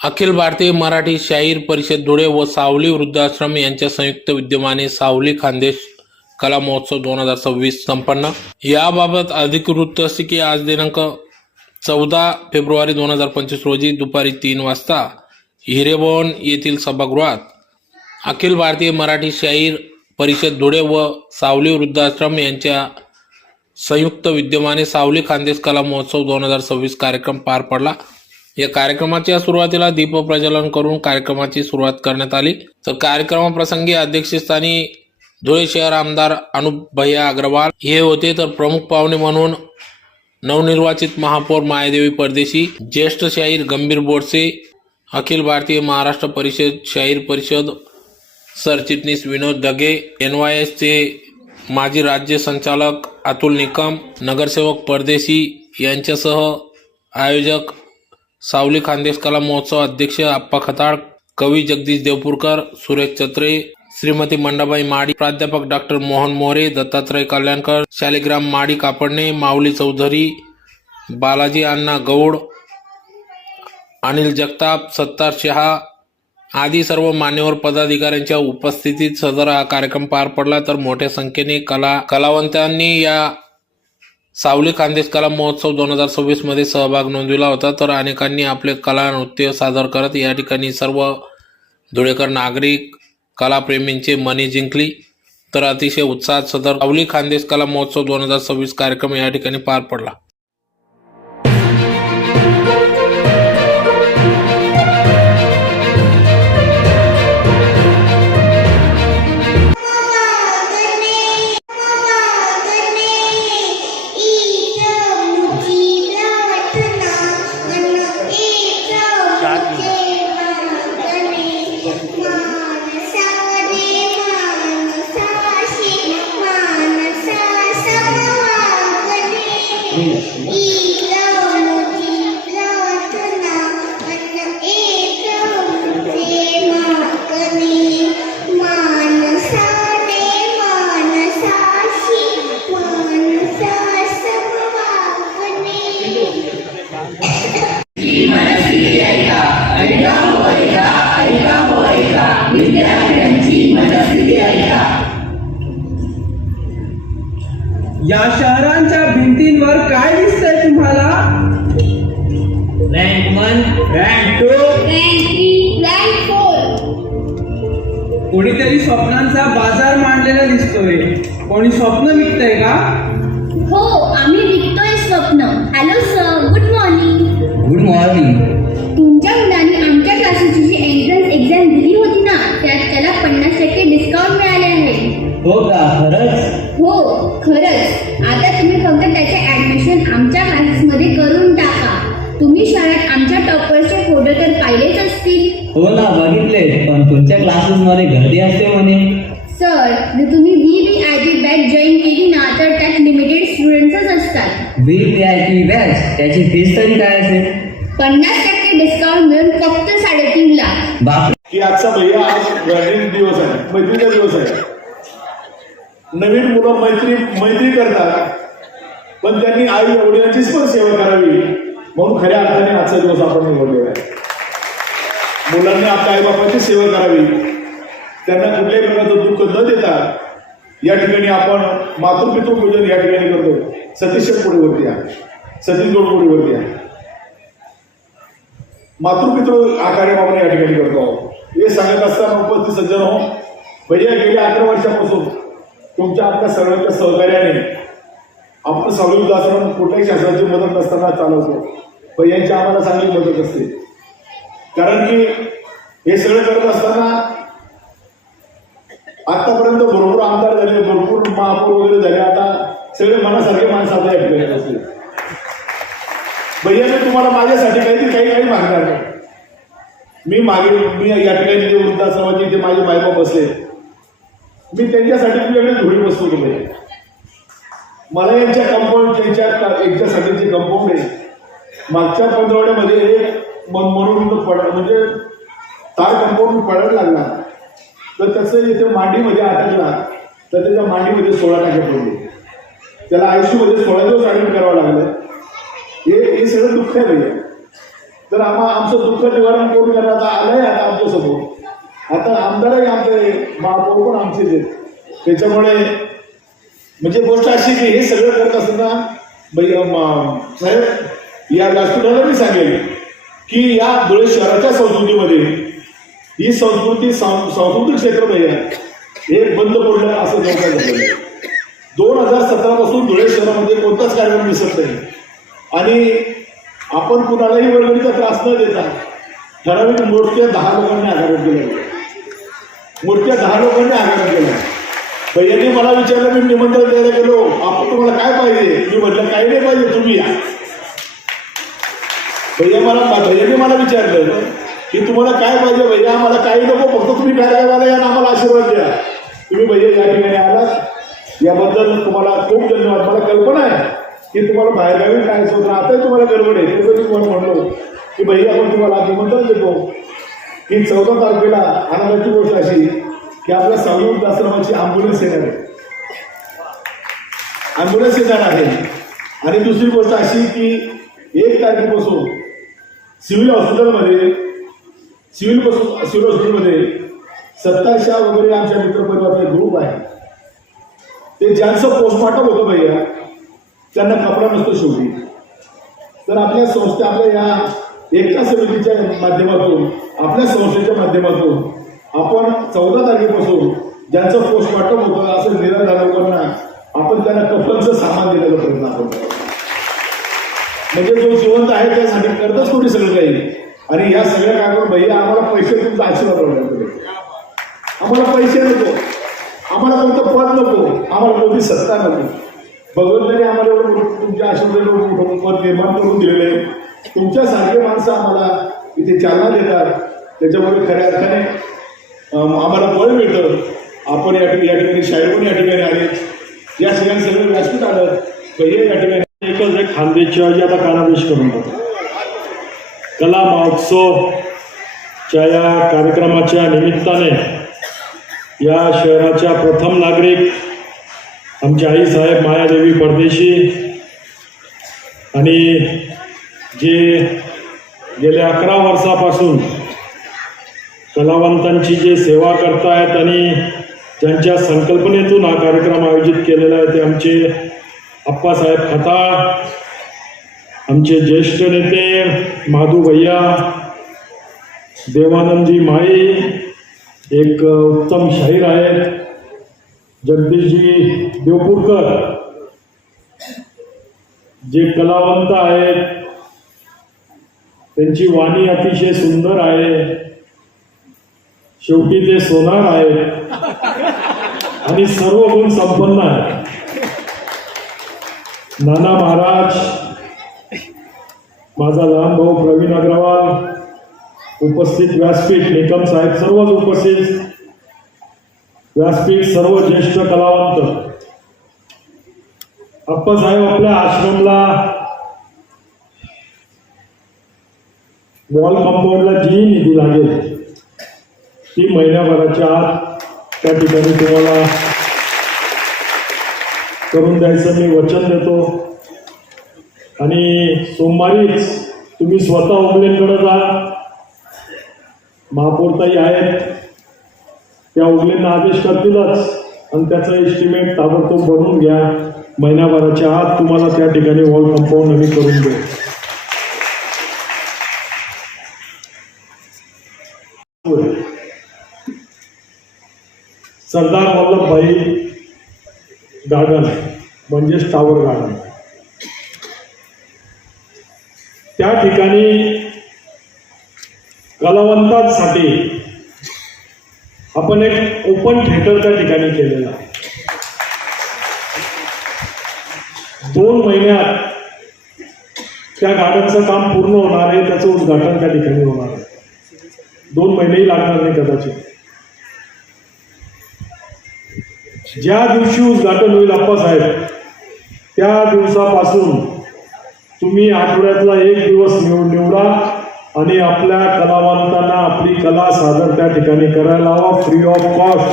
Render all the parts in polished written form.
अखिल भारतीय मराठी शाहीर परिषद धुळे व सावली वृद्धाश्रम यांच्या संयुक्त विद्यमाने सावली खानदेश कला महोत्सव 2026 संपन्न। याबाबत अधिकृत वृत्त असे की आज दिनांक 14 फेब्रुवारी 2025 रोजी दुपारी 3 वाजता हिरेभवन येथील सभागृहात अखिल भारतीय मराठी शाहीर परिषद धुळे व सावली वृद्धाश्रम यांच्या संयुक्त विद्यमाने सावली खानदेश कला महोत्सव 2026 कार्यक्रम पार पडला। या कार्यक्रमाच्या सुरुवातीला दीप प्रज्वलन करून कार्यक्रमाची सुरुवात करण्यात आली। तर कार्यक्रमाप्रसंगी अध्यक्षस्थानी धुळे शहर आमदार अनुप भैया अग्रवाल हे होते। तर प्रमुख पाहुणे म्हणून नवनिर्वाचित महापौर मायादेवी परदेशी, ज्येष्ठ शाहीर गंभीर बोरसे, अखिल भारतीय महाराष्ट्र परिषद शाहीर परिषद सरचिटणीस विनोद दगे, NYS चे माजी राज्य संचालक अतुल निकम, नगरसेवक परदेशी यांच्यासह आयोजक सावली खानदेश कला महोत्सव अध्यक्ष अप्पा खताळ, कवी जगदीश देवपूरकर, सुरेश चत्रे, श्रीमती मंडाबाई माडी, प्राध्यापक डॉक्टर मोहन मोरे, दत्तात्रय कल्याणकर, शालिग्राम माडी कापडणे, माऊली चौधरी, बालाजी अण्णा गौड, अनिल जगताप, सत्तार शहा आदी सर्व मान्यवर पदाधिकाऱ्यांच्या उपस्थितीत सदर हा कार्यक्रम पार पडला। तर मोठ्या संख्येने कलावंतांनी या सावली खानदेश कला महोत्सव 2026 मध्ये सहभाग नोंदविला होता। तर अनेकांनी आपले कला नृत्य सादर करत या ठिकाणी सर्व धुळेकर नागरिक कलाप्रेमींचे मने जिंकली। तर अतिशय उत्साहात सदर सावली खानदेश कला महोत्सव 2026 कार्यक्रम या ठिकाणी पार पडला। या शहरांच्या भिंतींवर काय दिसतंय तुम्हाला? Rank 1, rank 2, rank 3, rank 4. कोणीतरी स्वप्नांचा बाजार मांडलेला दिसतोय। कोणी स्वप्न विकतंय का? हो, आम्ही विकतोय स्वप्न। Hello sir, good morning. Good morning. तुमच्या मुलांनी आमच्या क्लासेसची जी एंट्रन्स एक्झाम दिली होती ना, त्यात त्याला 50% डिस्काउंट मिळाले आहे। हो का? खरंच? हो, खरंच। आता तुम्ही फक्त त्याचे ऍडमिशन आमच्या क्लासेसमध्ये करून टाका। तुम्ही शाळेत आमच्या टॉपर्सचे फोटो तर पाहिलेच असतील। हो ना, बघितले। पण तुमच्या क्लासेस मध्ये गर्दी असते म्हणे। सर, जर तुम्ही VVIP बॅच जॉईन केली ना, तर त्यात लिमिटेड स्टुडंट्सच असतात। VIP बॅच, त्याची फीस तरी काय असेल? 50% डिस्काउंट मिळून फक्त 3.5 लाख। बाप, की आजचा भैया आज गॅदरिंग दिवस आहे, मैत्रीचा दिवस आहे। नवीन मुलं मैत्री करतात, पण त्यांनी आई वडिलांचीच पण सेवा करावी म्हणून खऱ्या अर्थाने आजचा दिवस आपण निवडलेला आहे। मुलांनी आपल्या आई बापाची सेवा करावी, त्यांना कुठल्याही प्रकारचं दुःख न देता या ठिकाणी आपण मातृपितृ पूजन या ठिकाणी करतो। सतीश पुढेवरती आहे, सतीश जोड पुढेवरती आहे, मातृपितृ हा कार्यक्रम आपण या ठिकाणी करतो आहोत। हे सांगत असताना उपस्थित सज्जन हो, भैया गेल्या 11 वर्षापासून तुमच्या आपल्या सर्वांच्या सहकार्याने आपण सावली वृद्धाश्रम कुठल्याही शासनाची मदत नसताना चालवतो। भैयांची आम्हाला चांगली मदत असते, कारण की हे सगळं करत असताना आतापर्यंत भरपूर आमदार झाले, भरपूर महापौर वगैरे झाले, आता सगळे मनासारखे माणसं आपल्या या ठिकाणी असतील। भैयाने तुम्हाला माझ्यासाठी काही मागणार नाही। मी या ठिकाणी जे वृद्धाश्रमाचे जे माझे मायबाप बसले, मी त्यांच्यासाठी वेगळी धुळी बसतो तुम्ही। मला यांच्या कंपाऊंड यांच्यासाठी जे कंपाऊंड आहे, मागच्या पंधरवड्यामध्ये म्हणून म्हणजे तार कंपाऊंड पडायला लागला, तर त्याचं इथे मांडीमध्ये अटकला, तर त्याच्या मांडीमध्ये 16 टाके पडले। त्याला ICU मध्ये 16 दिवस ऍडमिट करावं लागलं। हे सगळं दुःख आहे भैया। तर आमचं दुःख निवारण करून करण्यात आलंय आता आमच्यासमोर. आता आमदारही आमचे, महापौर पण आमचेच आहेत. त्याच्यामुळे म्हणजे गोष्ट अशी की हे सगळं करत असताना साहेब या व्यासपीठाला मी सांगेल की या धुळे शहराच्या संस्कृतीमध्ये ही संस्कृती सांस्कृतिक क्षेत्र भैया हे बंद पडलं असं नव्हतं झालेलं. 2017 पासून धुळे शहरामध्ये कोणताच कार्यक्रम दिसत नाही आणि आपण कुणालाही वर्गणीचा त्रास न देता ठराविक मूर्त्या 10 लोकांनी आघाडीत केल्या. मूर्त्या 10 लोकांनी आघाडीत केल्या. भैयाने मला विचारलं, मी निमंत्रण द्यायला गेलो, आपण तुम्हाला काय पाहिजे? मी म्हटलं काही नाही पाहिजे, तुम्ही या. भैयाने मला विचारलं की तुम्हाला काय पाहिजे? भैया आम्हाला काही नको, फक्त तुम्ही कार्यक्रमाला या आणि आम्हाला आशीर्वाद द्या. तुम्ही भैया या ठिकाणी आलात याबद्दल तुम्हाला खूप धन्यवाद. मला कल्पना आहे की तुम्हाला बाहेरगावी काय होतं, आताही तुम्हाला गडबड आहे. तसं तुम्हाला म्हणलो की भैया आपण तुम्हाला निमंत्रण देतो की 14 तारखेला आनंदाची गोष्ट अशी की आपल्या सावली वृद्धाश्रमाची ॲम्ब्युलन्स येणार आहे. ॲम्ब्युलन्स येणार आहे. आणि दुसरी गोष्ट अशी की 1 तारखेपासून सिव्हिल हॉस्पिटलमध्ये 27 वगैरे आमच्या मित्रपरिवाराचा ग्रुप आहे. ते ज्यांचं पोस्टमॉर्टम होतं भैया त्यांना कपडा नसतो शेवटी. तर आपल्या संस्थे, आपल्या या एकता समितीच्या माध्यमातून, आपल्या संस्थेच्या माध्यमातून आपण 14 तारखेपासून ज्यांचं पोस्टमॉर्टम होतं असं निधन झालं लोकांना आपण त्यांना कपड्यांचं सामान देण्याचा प्रयत्न आपण करतो. म्हणजे जो जिवंत आहे त्यासाठी करतच कोणी सगळं काही. आणि या सगळ्या काय करून भैया आम्हाला पैसे तुमचा आशीर्वाद वाटतो. आम्हाला पैसे नको, आम्हाला कोणतं पद नको, आम्हाला कोणती सत्ता नको. भगवंताने आम्हाला एवढं तुमच्या आशीर्वादाने पद निर्माण करून दिलेलं आहे. तुमच्यासारखे माणसं आम्हाला इथे चालना देतात. त्याच्यामुळे खऱ्या अर्थाने आम्हाला बळ मिळतं. आपण या ठिकाणी शाहीर पण या ठिकाणी आले, या ठिकाणी सगळं व्यासपीठ आलं. भैया या ठिकाणी एकच एक खानदेशची आजी आता कानादेश करून जातो. कला महोत्सवच्या या कार्यक्रमाच्या निमित्ताने या शहराच्या प्रथम नागरिक आमची आईसाहेब मायादेवी परदेशी आणि जे गेल्या 11 वर्षापासून कलावंतांची जे सेवा करतायत आणि ज्यांच्या संकल्पनेतून हा कार्यक्रम आयोजित केलेला आहे ते आमचे अप्पासाहेब खताळ, आमचे ज्येष्ठ नेते माधू भैया, देवानंदजी माळी, एक उत्तम शाहीर आहेत जगदीशजी देवपूरकर, जे कलावंत आहेत, त्यांची वाणी अतिशय सुंदर आहे, शेवटी ते सोनार आहेत आणि सर्व गुण संपन्न आहेत. नाना महाराज, माझा लहान भाऊ प्रवीण अग्रवाल, उपस्थित व्यासपीठ निकम साहेब, सर्वच उपस्थित व्यासपीठ, सर्व ज्येष्ठ कलावंत. अप्पासाहेब आपल्या आश्रमला वॉल कंपाऊंडला जी निधी लागेल ती महिन्याभराच्या आत त्या ठिकाणी तुम्हाला करून द्यायचं मी वचन देतो. आणि सोमवारीच तुम्ही स्वतः उगलेंकडे जा. महापौरताई आहेत, त्या उगलेंना आदेश करतीलच आणि त्याचा एस्टिमेट ताबडतोब बनवून घ्या. महिन्याभराच्या आत तुम्हाला त्या ठिकाणी वॉल कंपाऊंड आम्ही करून देऊ. सरदार वल्लभभाई गार्डन म्हणजेच टावर गार्डन, त्या ठिकाणी कलावंतांसाठी आपण एक ओपन थिएटर त्या ठिकाणी केलेलं आहे. 2 महिन्यात त्या गार्डनचं काम पूर्ण होणार आहे. त्याचं उद्घाटन त्या ठिकाणी होणार आहे. 2 महिनेही लागणार नाही कदाचित. ज्या दिवशी उद्घाटन होईल अप्पासाहेब, त्या दिवसापासून तुम्ही आठवड्यातला 1 दिवस निवडा आणि आपल्या कलावंतांना आपली कला सादर त्या ठिकाणी करायला हवा. फ्री ऑफ कॉस्ट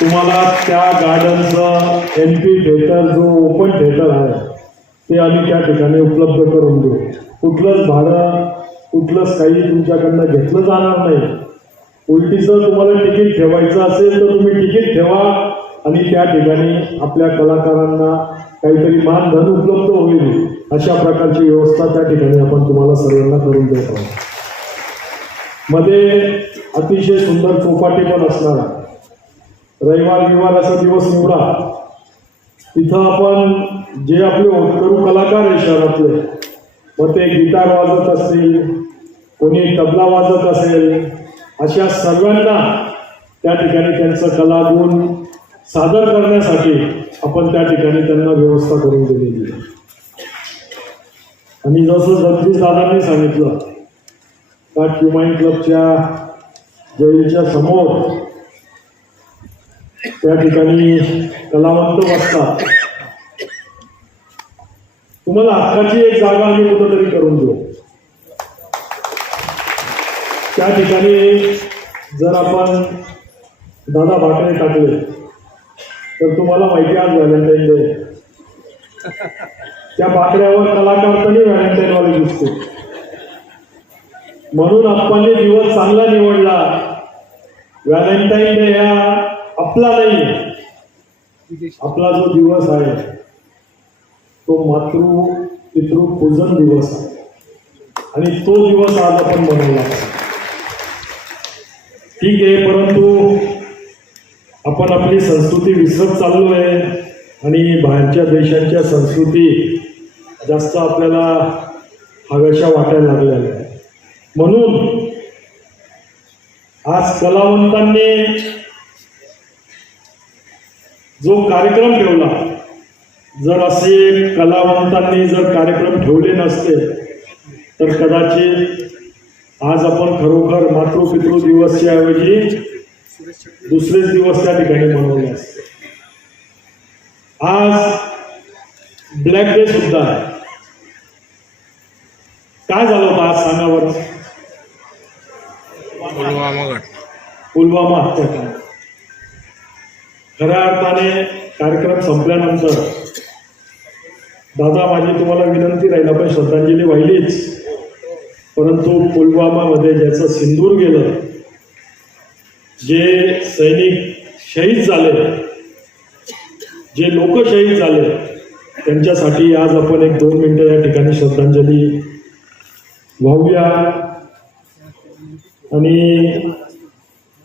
तुम्हाला त्या गार्डनचं MP थिएटर, जो ओपन थिएटर आहे, ते आम्ही त्या ठिकाणी उपलब्ध करून देऊ. कुठलंच भाडं कुठलंच काही तुमच्याकडनं घेतलं जाणार नाही. उलटीचं तुम्हाला तिकीट ठेवायचं असेल तर तुम्ही तिकीट ठेवा आणि त्या ठिकाणी आपल्या कलाकारांना काहीतरी मानधन उपलब्ध होईल अशा प्रकारची व्यवस्था त्या ठिकाणी आपण तुम्हाला सर्वांना करून देत आहोत. मध्ये अतिशय सुंदर चौपाटी पण असणार आहे. रविवार असा दिवस निवडा. तिथं आपण जे आपले होतकरू कलाकार आहे शहरातले, मग ते गिटार वाजत असतील, कोणी तबला वाजत असेल, अशा सर्वांना त्या ठिकाणी त्यांचं कलागुण सादर करण्यासाठी आपण त्या ठिकाणी त्यांना व्यवस्था करून दिलेली आहे. आणि जसं जगदीश दादांनी सांगितलं का क्युमाइन क्लबच्या जैलच्या समोर त्या ठिकाणी कलावंत बसतात. तुम्हाला हक्काची एक जागा आम्ही कुठंतरी करून देऊ. त्या ठिकाणी जर आपण दादा भाकरे टाकले तर तुम्हाला माहिती आज व्हॅलेंटाईन डे. त्या भाकऱ्यावर कलाकार तरी व्हॅलेंटाईन वाले दिसते. म्हणून आपण दिवस चांगला निवडला. व्हॅलेंटाईन डे हा आपला नाही, आपला जो दिवस आहे तो पितृ पूजन दिवस आहे आणि तो दिवस आज आपण बनवला. ठीक आहे, परंतु आपण आपली संस्कृती विसरत चाललो आहे आणि बाहेरच्या देशांच्या संस्कृती जास्त आपल्याला हव्याशा वाटायला लागल्या आहेत. म्हणून आज कलावंतांनी जो कार्यक्रम ठेवला, जर असे कलावंतांनी जर कार्यक्रम ठेवले नसते तर कदाचित आज आपण खरोखर मातृपितृ दिवसच्या ऐवजी दुसरेच दिवस त्या ठिकाणी मनवले असते. आज ब्लॅक डे सुद्धा आहे. काय झालं होतं आज सांगा बरं? पुलवामा हत्याकांड. खऱ्या अर्थाने कार्यक्रम संपल्यानंतर दादा माझी तुम्हाला विनंती राहील, आपण श्रद्धांजली वाहिलीच, परंतु पुलवामामध्ये ज्याचं सिंदूर गेलं, जे सैनिक शहीद झाले, जे लोक शहीद झाले, त्यांच्यासाठी आज आपण 1-2 मिनिटं या ठिकाणी श्रद्धांजली वाहूया. आणि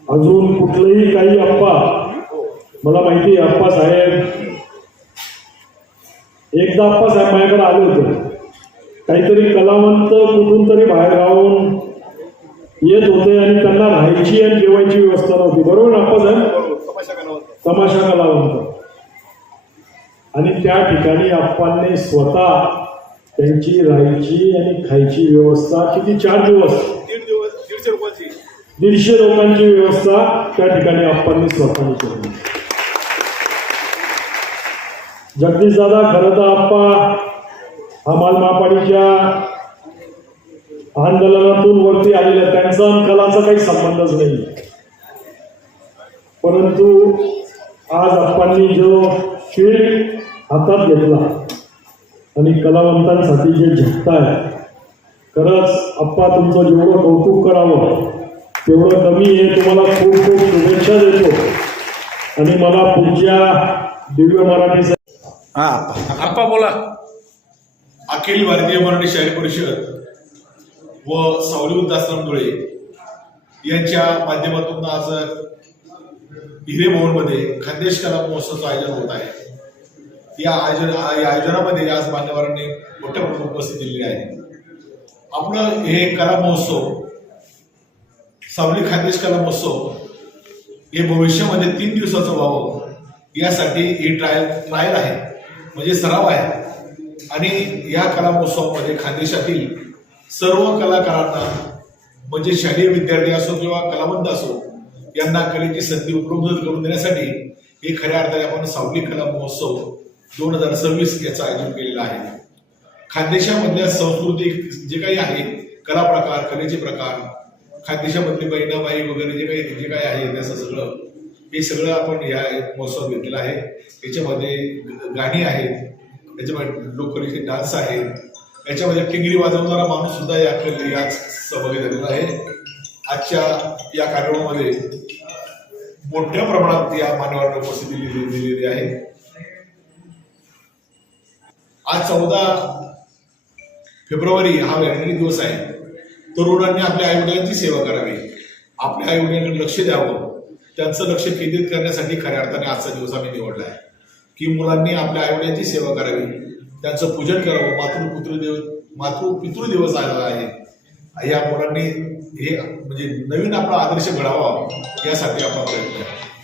अजून कुठलंही काही अप्पा, मला माहिती आहे अप्पा साहेब, एकदा अप्पा साहेब माझ्याकडे आले होते. काहीतरी कलावंत कुठून तरी बाहेर गावून येत होते आणि त्यांना राहायची आणि जेवायची व्यवस्था नव्हती. बरोबर ना अप्पा साहेब? तमाशा कलावंत. आणि त्या ठिकाणी अप्पांनी स्वतः त्यांची राहायची आणि खायची व्यवस्था किती 4 दिवस 150 लोकांची व्यवस्था त्या ठिकाणी अप्पांनी स्वतःने केली. जगदीश दादा, खरं तर अप्पा हमाल महापालिकेच्या आंदोलनातून वरती आलेल्या, त्यांचा कलाचा काही संबंधच नाही. परंतु आज अप्पांनी जो फील्ड हातात घेतला आणि कलावंतांसाठी जे झटताय, खरंच अप्पा तुमचं जेवढं कौतुक करावं तेवढं कमी आहे. तुम्हाला खूप खूप शुभेच्छा देतो आणि मला पुढच्या दिव्य मराठी आप्पा बोला. अखिल भारतीय मराठी शाहीर परिषद व सावली वृद्धाश्रम धुळे यांच्या माध्यमातून आज हिरे भवनमध्ये खानदेश कला महोत्सवाचं आयोजन होत आहे. या आयोजनामध्ये आज मान्यवरांनी मोठ्या प्रमाणात उपस्थित दिलेली आहे. आपलं हे कला महोत्सव, सावली खानदेश कला महोत्सव हे भविष्यामध्ये 3 दिवसाचं व्हावं यासाठी ही ट्रायल आहे, म्हणजे सराव आहे. आणि या कला महोत्सवामध्ये खानदेशातील सर्व कलाकारांना, म्हणजे शालेय विद्यार्थी असो किंवा कलावंत असो, यांना कलेची संधी उपलब्ध करून देण्यासाठी हे खऱ्या अर्थाने आपण सावली कला महोत्सव 2026 याचं आयोजन केलेलं आहे. खानदेशामधल्या सांस्कृतिक जे काही आहे, कला प्रकार, कलेचे प्रकार, खानदेशामधली बहिणाबाई वगैरे जे काही आहे त्याचं सगळं, हे सगळं आपण या महोत्सवात घेतलेलं आहे. याच्यामध्ये गाणी आहेत, त्याच्यामध्ये लोककलेचे डान्स आहेत, याच्यामध्ये टिंगरी वाजवणारा माणूस सुद्धा यात सहभागी झालेला आहे. आजच्या या कार्यक्रमामध्ये मोठ्या प्रमाणात या मान्यवरांना उपस्थिती दिलेली आहे. आज 14 फेब्रुवारी हा व्हॅलेंटाईन दिवस आहे. तरुणांनी आपल्या आईवडिलांची सेवा करावी, आपल्या आईवडिलांकडे लक्ष द्यावं. त्यांचं लक्ष केंद्रित करण्यासाठी खऱ्या अर्थाने आजचा दिवस आम्ही निवडला आहे की मुलांनी आपल्या आईवडिलांची सेवा करावी, त्यांचं पूजन करावं. पितृ दिवस आलेला आहे. या मुलांनी हे म्हणजे नवीन आपला आदर्श घडावा यासाठी आपला प्रयत्न आहे.